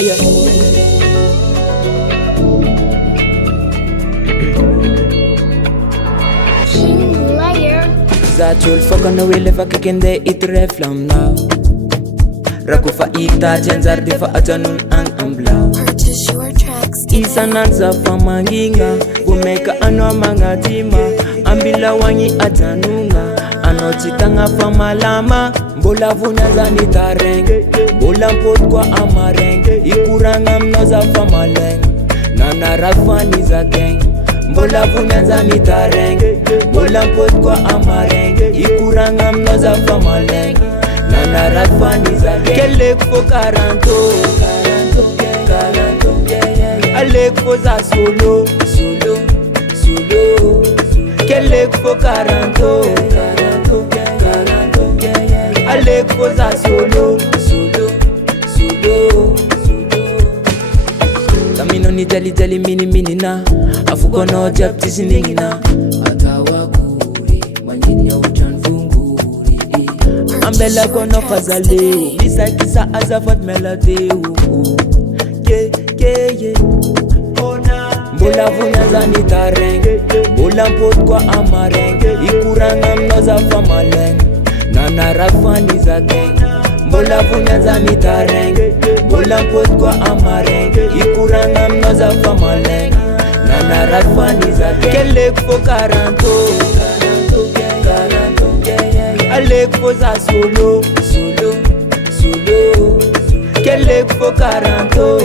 yeah. Zachol foka na wele fa kekende itre flam now. Raku fa ita chenzar di fa ajanun ang amblaw. Purchase your tracks today. Isa nanza fa manginga Gumeka ano mga tima Ambila wanyi ajanunga Ano chitanga fa malama Mbola vunyaza ni tareng Mbola mpot kwa amareng Ikuranga mnoza fa maleng Nana rafani za geng Mbola vunyaza ni tareng Mbola mpot kwa amareng Ikuranga mnoza fa maleng Nana rafani za geng Kelek fo karanto Alek fo za solo Kelek fo karanto Alek fo za solo Kamino ni jali mini na Afuko no jab tisiningi na Atawa kuri Manjinya uchan funguri Ambela kono fazaleo Misa kisa azafat meladeo Yeah. Mbola vunyaza ni tareng Mbola mpot kwa amareng Ikuranga mnoza fa maleng Nana rafani za geng Mbola vunyaza ni tareng Mbola mpot kwa amareng Ikuranga mnoza fa maleng Nana rafani za geng Kelek fo karanto Alek fo za solo Kelek fo karanto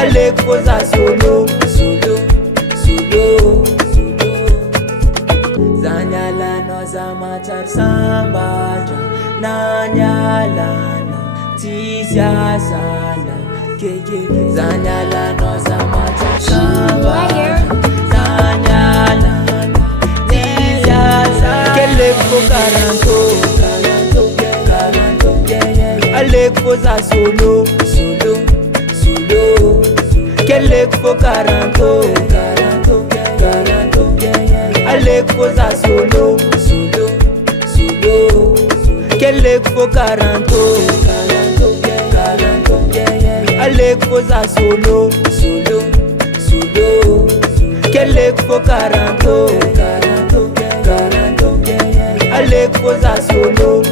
Alek fo za solo Zanyala no za machar sambaja Nanyala no tisya sala Zanyala no za machar sambaja Nanyala no tisya sala Kelek fo karanto Alek fo za solo Kelek fo karanto Alek fo za solo Kelek fo karanto Alek fo za solo Kelek fo karanto Alek fo za solo